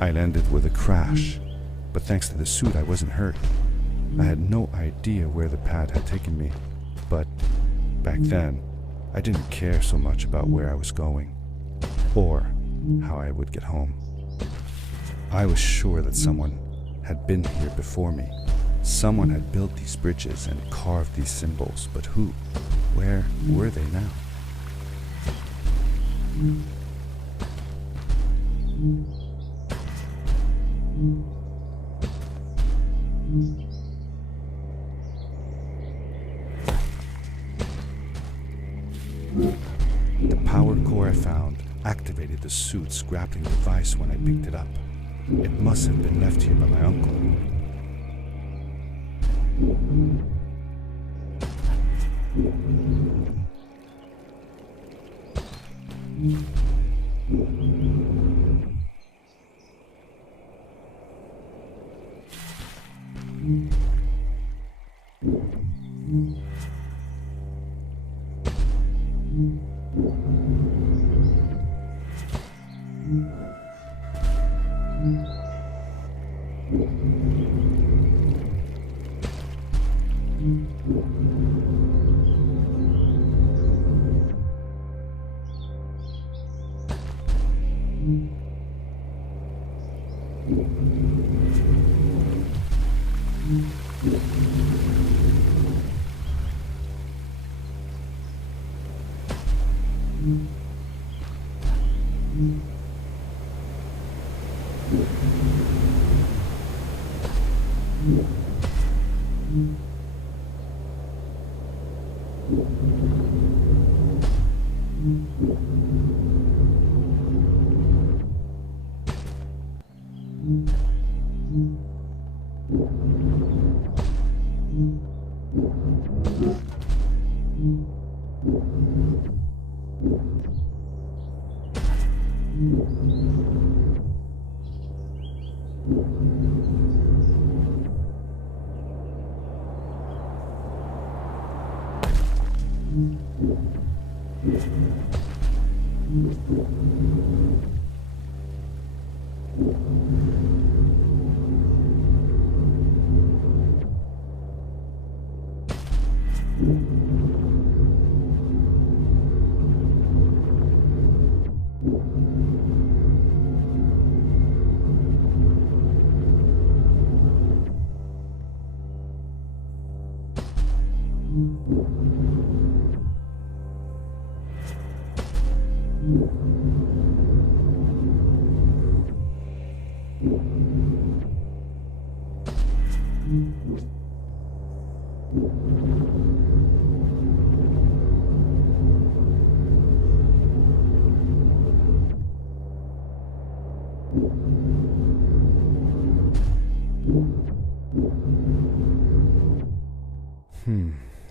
I landed with a crash, but thanks to the suit I wasn't hurt. I had no idea where the pad had taken me, but back then, I didn't care so much about where I was going, or how I would get home. I was sure that someone had been here before me. Someone had built these bridges and carved these symbols, but who? Where were they now? The power core I found activated the suit's grappling device when I picked it up. It must have been left here by my uncle.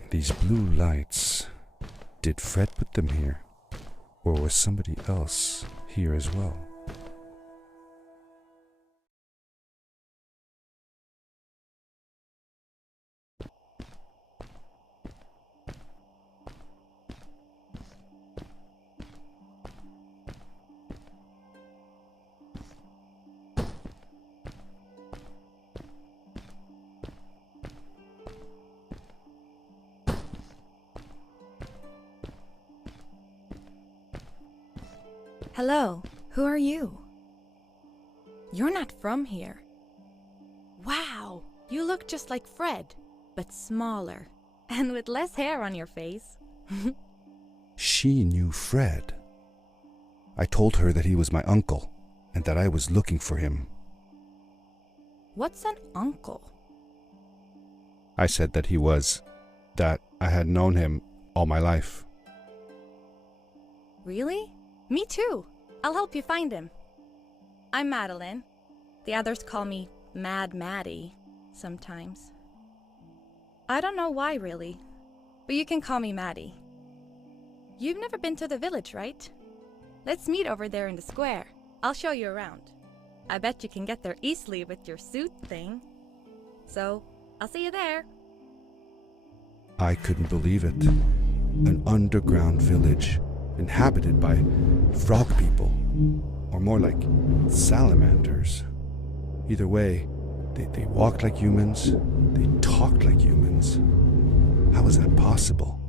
These blue lights. Did Fred put them here? Or was somebody else here as well? Hello, who are you? You're not from here. Wow, you look just like Fred, but smaller, and with less hair on your face. She knew Fred. I told her that he was my uncle, and that I was looking for him. What's an uncle? I said that I had known him all my life. Really? Me too. I'll help you find him. I'm Madeline. The others call me Mad Maddie sometimes. I don't know why really, but you can call me Maddie. You've never been to the village, right? Let's meet over there in the square. I'll show you around. I bet you can get there easily with your suit thing. So, I'll see you there. I couldn't believe it. An underground village, inhabited by frog people. Or more like salamanders. Either way, they walked like humans, they talked like humans. How was that possible?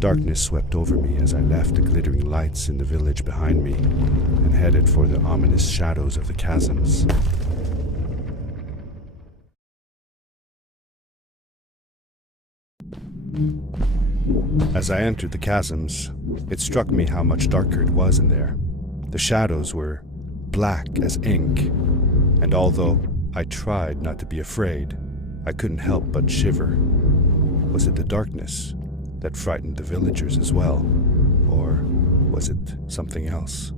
Darkness swept over me as I left the glittering lights in the village behind me and headed for the ominous shadows of the chasms. As I entered the chasms, it struck me how much darker it was in there. The shadows were black as ink, and although I tried not to be afraid, I couldn't help but shiver. Was it the darkness that frightened the villagers as well, or was it something else?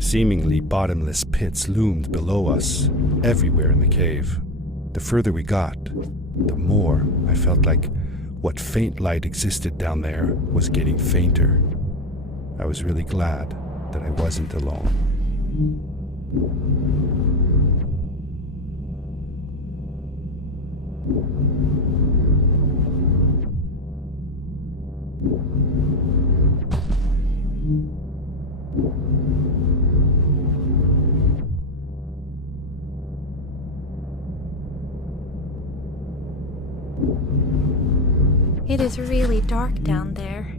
Seemingly bottomless pits loomed below us, everywhere in the cave. The further we got, the more I felt like what faint light existed down there was getting fainter. I was really glad that I wasn't alone. It is really dark down there.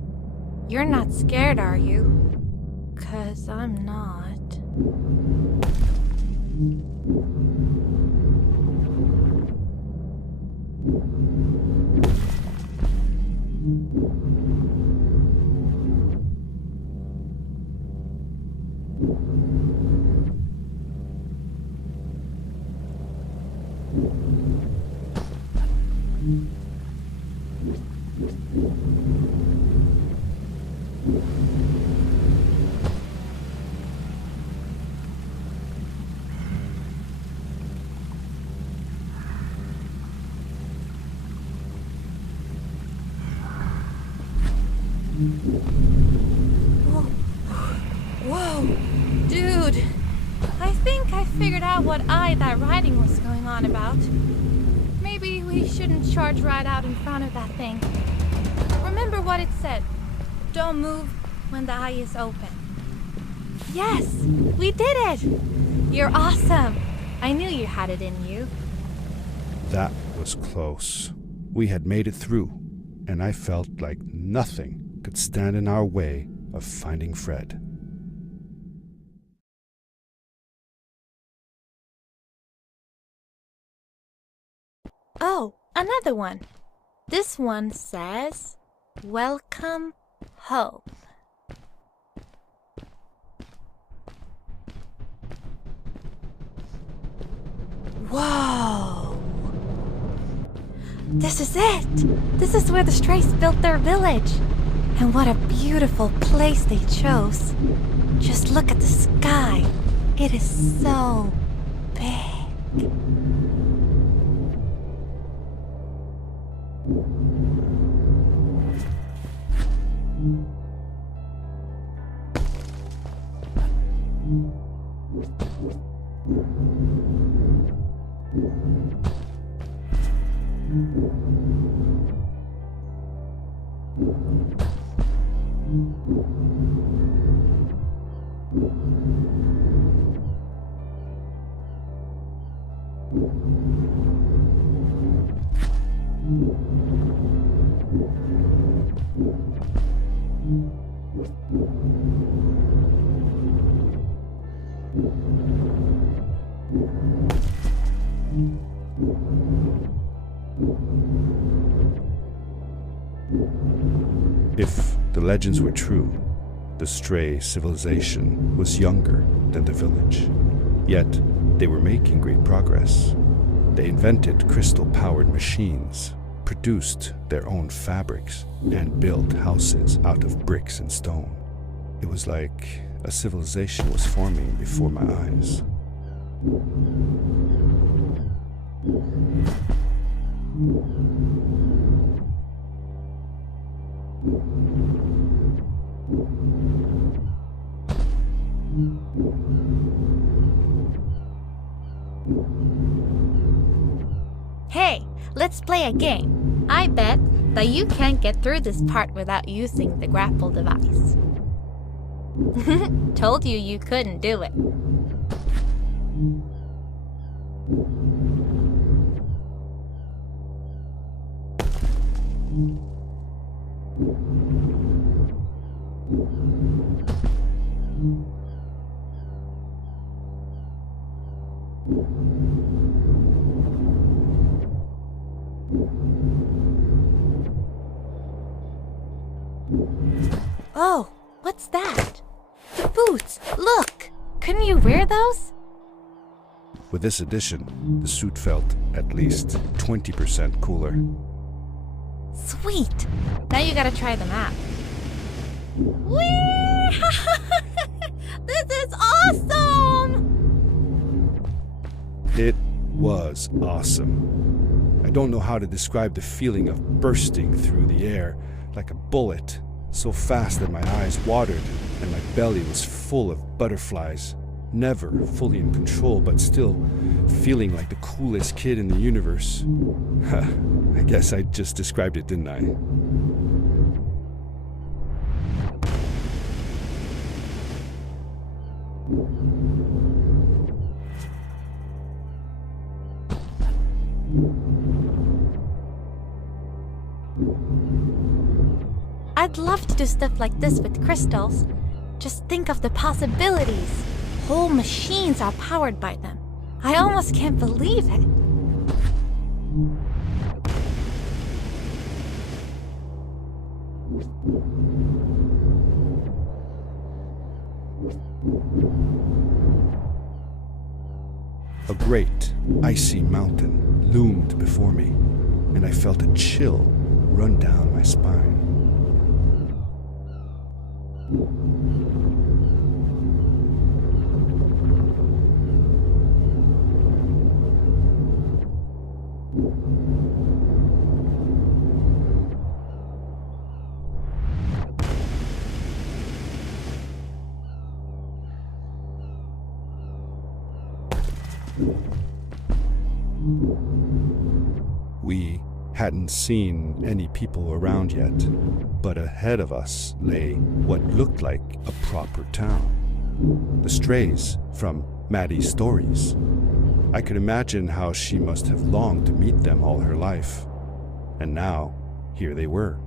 You're not scared, are you? 'Cause I'm not. Whoa, dude. I think I figured out what that writing was going on about. Maybe we We shouldn't charge right out in front of that thing. Remember what it said. Don't move when the eye is open. Yes, we did it! You're awesome. I knew you had it in you. That was close. We had made it through, and I felt like nothing could stand in our way of finding Fred. Oh, another one. This one says, "Welcome home." Whoa! This is it! This is where the Strays built their village. And what a beautiful place they chose. Just look at the sky. It is so big. If the legends were true, the Stray civilization was younger than the village. Yet, they were making great progress. They invented crystal-powered machines, produced their own fabrics, and built houses out of bricks and stone. It was like a civilization was forming before my eyes. Hey, let's play a game. I bet that you can't get through this part without using the grapple device. Told you you couldn't do it. Oh, what's that? The boots! Look! Couldn't you wear those? With this addition, the suit felt at least 20% cooler. Sweet! Now you gotta try them out. Whee! This is awesome! It was awesome. I don't know how to describe the feeling of bursting through the air like a bullet, so fast that my eyes watered and my belly was full of butterflies. Never fully in control, but still feeling like the coolest kid in the universe. I guess I just described it, didn't I? I'd love to do stuff like this with crystals. Just think of the possibilities. Whole machines are powered by them. I almost can't believe it. A great, icy mountain loomed before me, and I felt a chill run down my spine. We hadn't seen any people around yet, but ahead of us lay what looked like a proper town. The strays from Maddie's stories. I could imagine how she must have longed to meet them all her life. And now, here they were.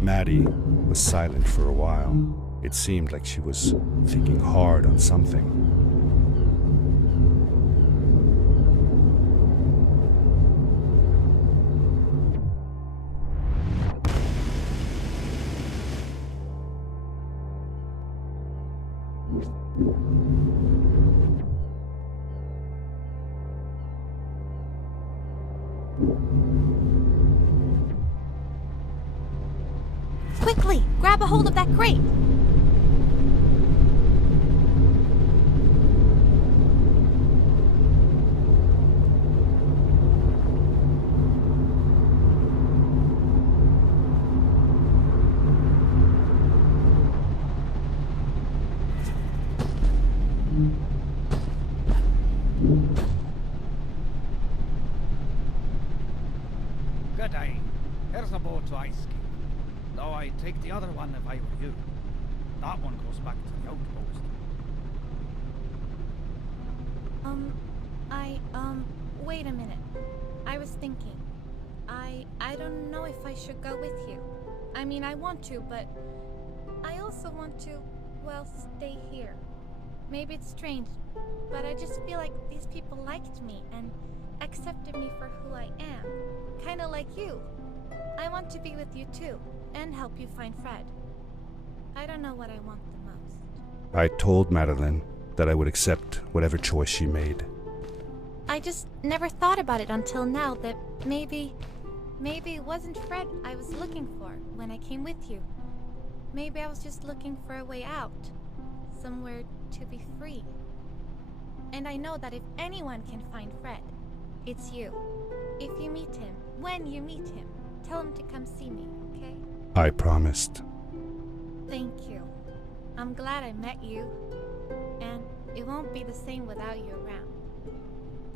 Maddie was silent for a while. It seemed like she was thinking hard on something. Quickly, grab a hold of that crate. Good day. Here's a boat to ice ski. Though I'd take the other one if I were you. That one goes back to the outpost. Wait a minute. I was thinking. I don't know if I should go with you. I mean, I want to, but I also want to, well, stay here. Maybe it's strange, but I just feel like these people liked me and accepted me for who I am. Kinda like you. I want to be with you too, and help you find Fred. I don't know what I want the most. I told Madeline that I would accept whatever choice she made. I just never thought about it until now that maybe it wasn't Fred I was looking for when I came with you. Maybe I was just looking for a way out. Somewhere to be free. And I know that if anyone can find Fred, it's you. If you meet him, when you meet him, tell him to come see me, okay? I promised. Thank you. I'm glad I met you. And it won't be the same without you around.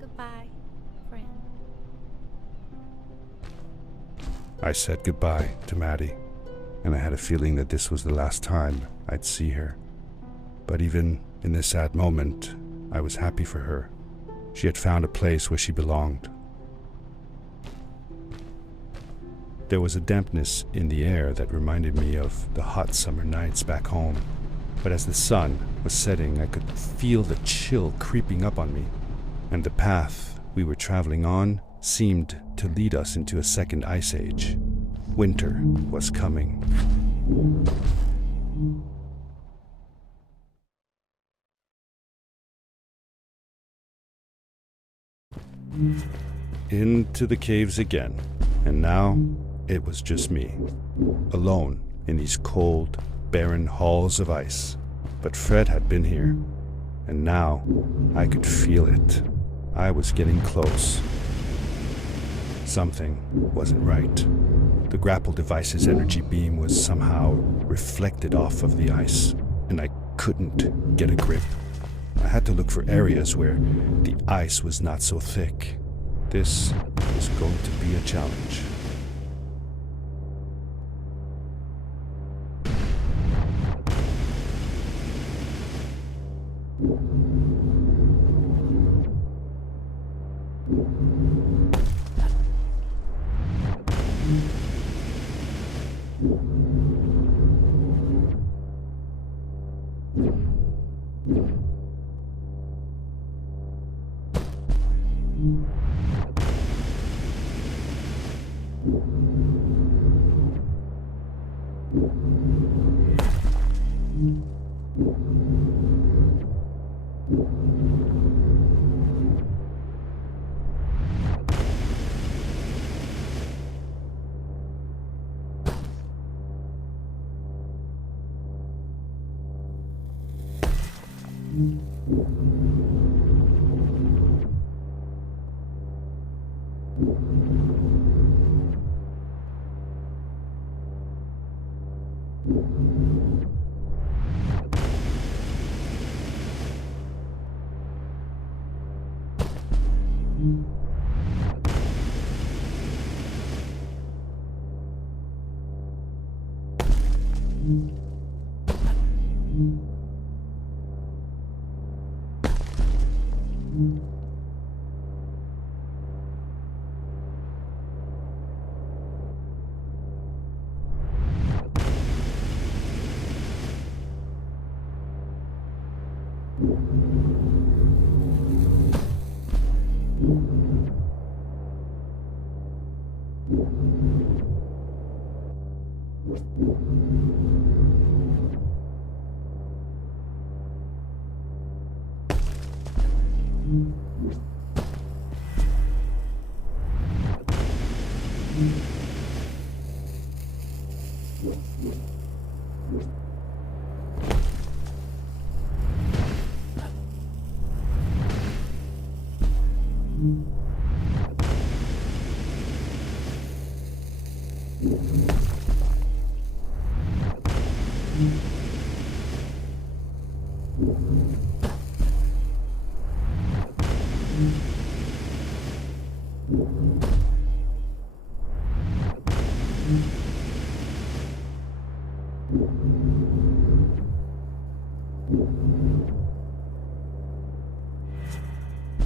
Goodbye, friend. I said goodbye to Maddie, and I had a feeling that this was the last time I'd see her. But even in this sad moment, I was happy for her. She had found a place where she belonged. There was a dampness in the air that reminded me of the hot summer nights back home. But as the sun was setting, I could feel the chill creeping up on me, and the path we were traveling on seemed to lead us into a second ice age. Winter was coming. Into the caves again, and now it was just me, alone in these cold, barren halls of ice. But Fred had been here, and now I could feel it. I was getting close. Something wasn't right. The grapple device's energy beam was somehow reflected off of the ice, and I couldn't get a grip. I had to look for areas where the ice was not so thick. This was going to be a challenge.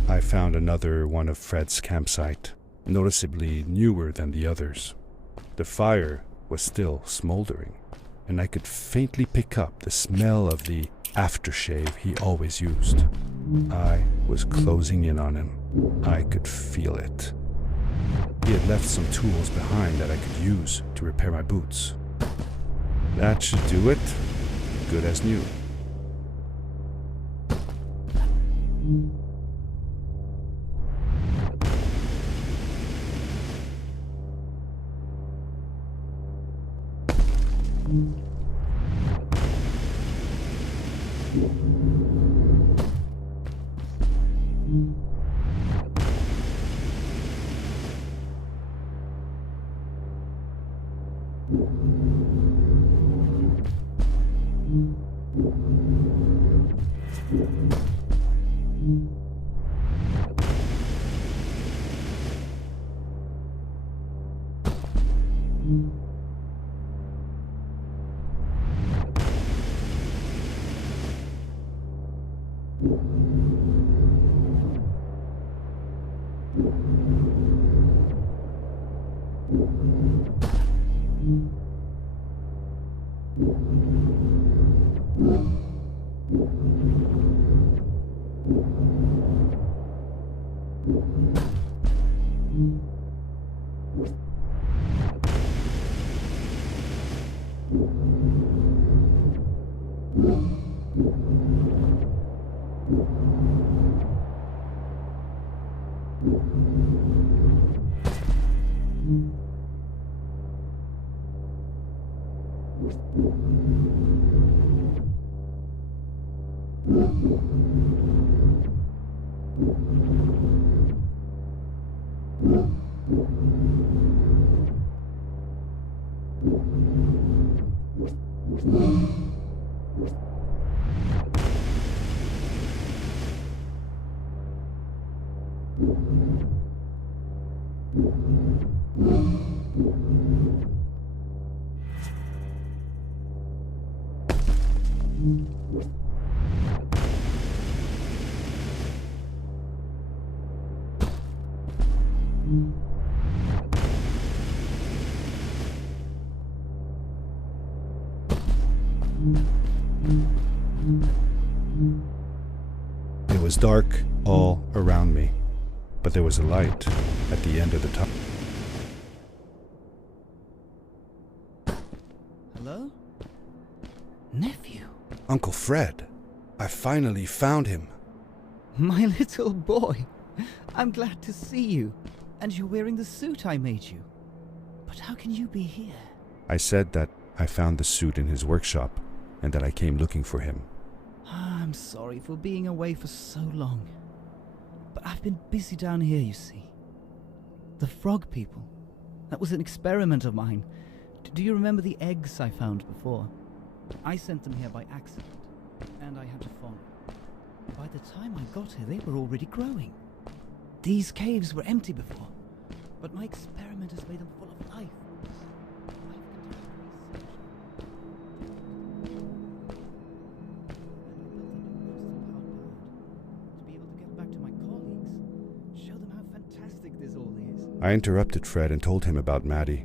I found another one of Fred's campsite, noticeably newer than the others. The fire was still smoldering, and I could faintly pick up the smell of the aftershave he always used. I was closing in on him. I could feel it. He had left some tools behind that I could use to repair my boots. That should do it. Good as new. It was dark all around me, but there was a light at the end of the tunnel. Hello? Nephew? Uncle Fred. I finally found him. My little boy. I'm glad to see you. And you're wearing the suit I made you. But how can you be here? I said that I found the suit in his workshop and that I came looking for him. I'm sorry for being away for so long. But I've been busy down here, you see. The frog people. That was an experiment of mine. Do you remember the eggs I found before? I sent them here by accident, and I had to follow. By the time I got here, they were already growing. These caves were empty before, but my experiment has made them full of life. I interrupted Fred and told him about Maddie,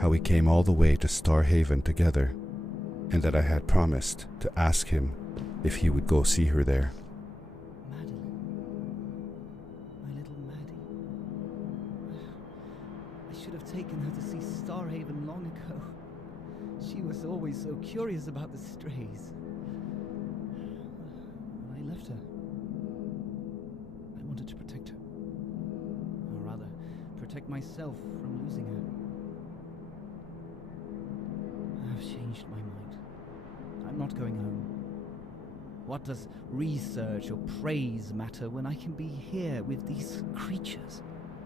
how we came all the way to Starhaven together, and that I had promised to ask him if he would go see her there. Madeline. My little Maddie. I should have taken her to see Starhaven long ago. She was always so curious about the strays. When I left her, I wanted to protect her. Or rather, protect myself from losing her. I've changed my mind. I'm not going home. What does research or praise matter when I can be here with these creatures?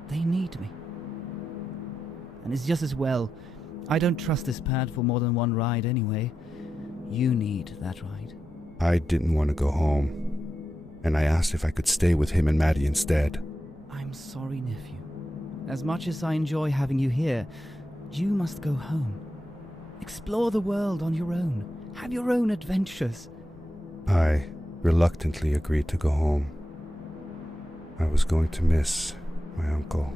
They need me. And it's just as well. I don't trust this pad for more than one ride anyway. You need that ride. I didn't want to go home, and I asked if I could stay with him and Maddie instead. I'm sorry, nephew. As much as I enjoy having you here, you must go home. Explore the world on your own. Have your own adventures. I reluctantly agreed to go home. I was going to miss my uncle.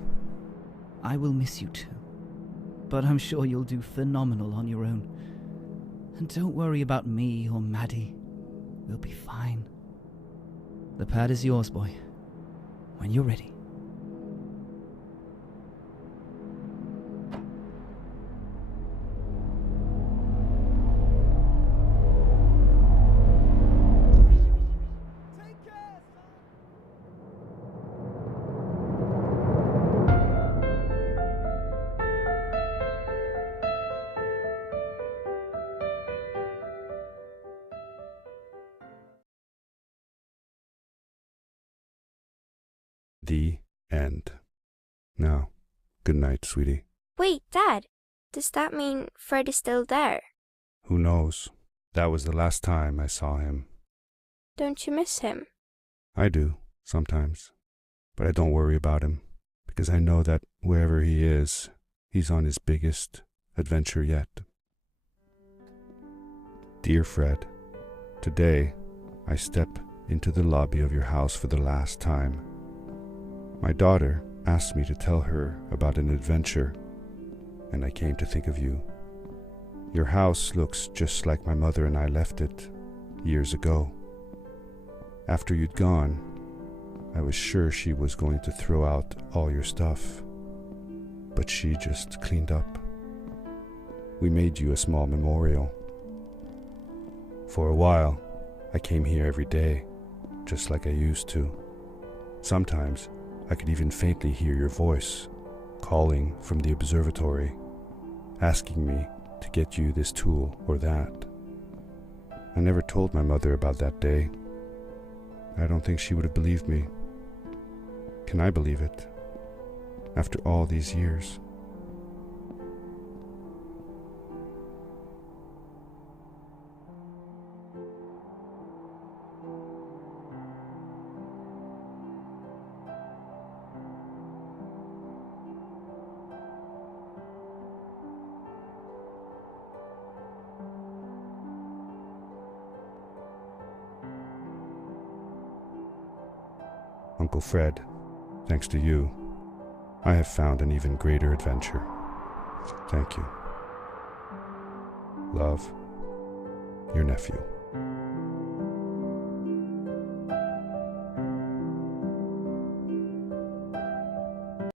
I will miss you too. But I'm sure you'll do phenomenal on your own. And don't worry about me or Maddie. We'll be fine. The pad is yours, boy. When you're ready. The end. Now, good night, sweetie. Wait, Dad. Does that mean Fred is still there? Who knows? That was the last time I saw him. Don't you miss him? I do, sometimes. But I don't worry about him, because I know that wherever he is, he's on his biggest adventure yet. Dear Fred, today I step into the lobby of your house for the last time. My daughter asked me to tell her about an adventure, and I came to think of you. Your house looks just like my mother and I left it years ago. After you'd gone, I was sure she was going to throw out all your stuff, but she just cleaned up. We made you a small memorial. For a while, I came here every day, just like I used to. Sometimes, I could even faintly hear your voice, calling from the observatory, asking me to get you this tool or that. I never told my mother about that day. I don't think she would have believed me. Can I believe it? After all these years. Uncle Fred, thanks to you, I have found an even greater adventure. Thank you. Love, your nephew.